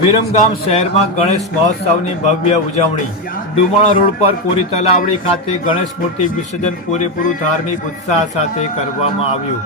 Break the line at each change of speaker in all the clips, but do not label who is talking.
વિરમગામ શહેરમાં ગણેશ મહોત્સવની ભવ્ય ઉજવણી. ડુમણા રોડ પર કોરી તલાવડી ખાતે ગણેશ મૂર્તિ વિસર્જન પૂરેપૂરું ધાર્મિક ઉત્સાહ સાથે કરવામાં આવ્યું.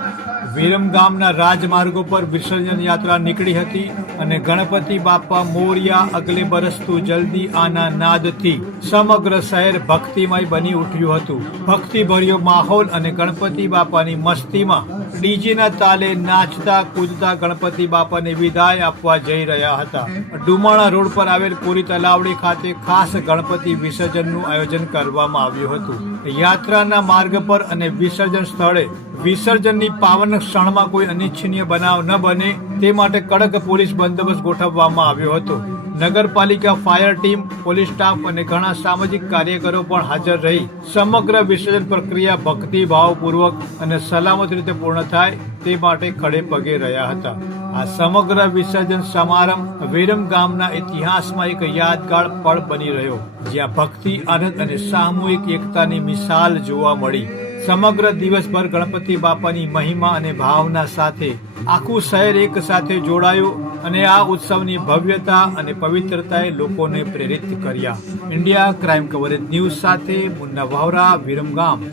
વિરમગામના રાજમાર્ગો પર વિસર્જન યાત્રા નીકળી હતી અને ગણપતિ બાપા મોરિયા અગલે બરસતું જલ્દી આના નાદથી સમગ્ર શહેર ભક્તિમય બની ઉઠ્યું હતું. ભક્તિભર્યો માહોલ અને ગણપતિ બાપાની મસ્તીમાં ડીજેના તાલે નાચતા કૂદતા ગણપતિ બાપાને વિદાય આપવા જઈ રહ્યા હતા. ડુમાણા રોડ પર આવેલ કોરી તલાવડી ખાતે ખાસ ગણપતિ વિસર્જનનું આયોજન કરવામાં આવ્યું હતું. યાત્રાના માર્ગ પર અને વિસર્જન સ્થળે વિસર્જનની પાવન ક્ષણમાં કોઈ અનિચ્છનીય બનાવ ન બને તે માટે કડક પોલીસ બંદોબસ્ત ગોઠવવામાં આવ્યો હતો. નગરપાલિકા ફાયર ટીમ, પોલીસ સ્ટાફ અને ઘણા સામાજિક કાર્યકરો પણ હાજર રહી. સમગ્ર વિસર્જન પ્રક્રિયા ભક્તિભાવપૂર્વક અને સલામત રીતે પૂર્ણ થાય તે માટે ખડે પગે રહ્યા હતા. આ સમગ્ર વિસર્જન સમારંભ વિરમ ગામના ઇતિહાસમાં એક યાદગાર પળ બની રહ્યો, જ્યાં ભક્તિ, આનંદ અને સામૂહિક એકતાની મિસાલ જોવા મળી. સમગ્ર દિવસભર ગણપતિ બાપાની મહિમા અને ભાવના સાથે આખું શહેર એક સાથે જોડાયું અને આ ઉત્સવની ભવ્યતા અને પવિત્રતાએ લોકોને પ્રેરિત કર્યા. ઇન્ડિયા ક્રાઇમ કવરેજ ન્યૂઝ સાથે મુન્ના વાવરા વિરમગામ